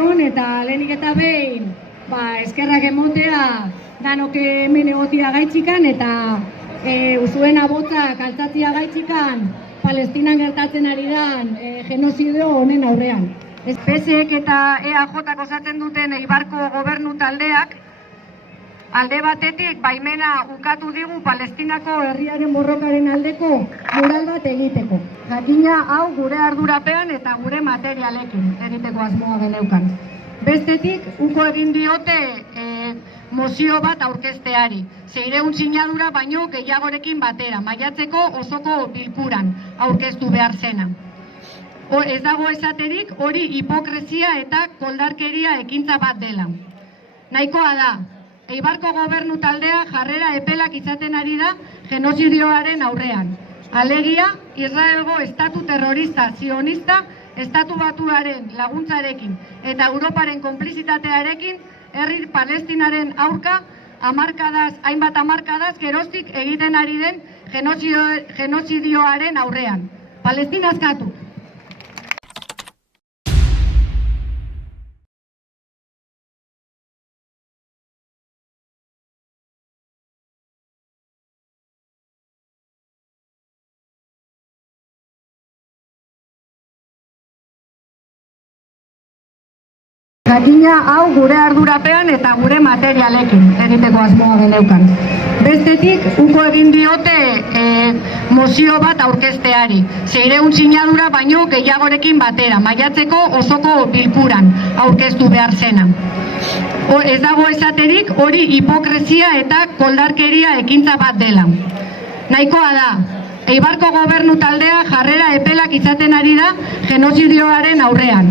egunon eta lehenik eta behin eskerrak emotea danok hemen egotia gaitxikan eta usuen abotzak altzatzia gaitxikan Palestinan gertatzen ari dan genozidio honen aurrean. PSek eta EAJak osatzen duten Eibarko gobernu taldeak alde batetik baimena ukatu digu Palestinako herriaren borrokaren aldeko mural bat egiteko. Jakina hau gure ardurapean eta gure materialekin egiteko asmoa geneukan. Bestetik, uko egin diote mozio bat aurkezteari. 600 sinadura baino gehiagorekin batera, maiatzeko osoko bilkuran aurkeztu behar zena. Ez dago esaterik hori hipokresia eta koldarkeria ekintza bat dela. Nahikoa da, Eibarko gobernu taldea jarrera epelak izaten ari da genozidioaren aurrean. Alegia, Israelgo estatu terrorista zionista estatu batuaren laguntzarekin eta Europaren konplizitatearekin herri Palestinaren aurka hainbat hamarkadaz geroztik egiten ari den genozidioaren aurrean. Palestina askatu! Jakina hau gure ardurapean eta gure materialekin egiteko asmoa geneukan. Bestetik, uko egin diote mozio bat aurkezteari. 600 sinadura baino gehiagorekin batera, maiatzeko osoko bilkuran aurkeztu behar zena. Ez dago esaterik hori hipokresia eta koldarkeria ekintza bat dela. Nahikoa da, Eibarko gobernu taldea jarrera epelak izaten ari da genozidioaren aurrean.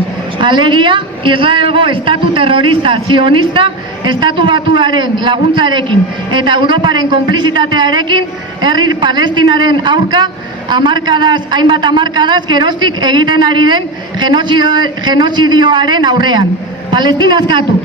Alegia, Israelgo estatu terrorista zionista estatu batuaren laguntzarekin eta Europaren konplizitatearekin herri Palestinaren aurka hainbat hamarkadaz geroztik egiten ari den genozidioaren aurrean. Palestina askatu!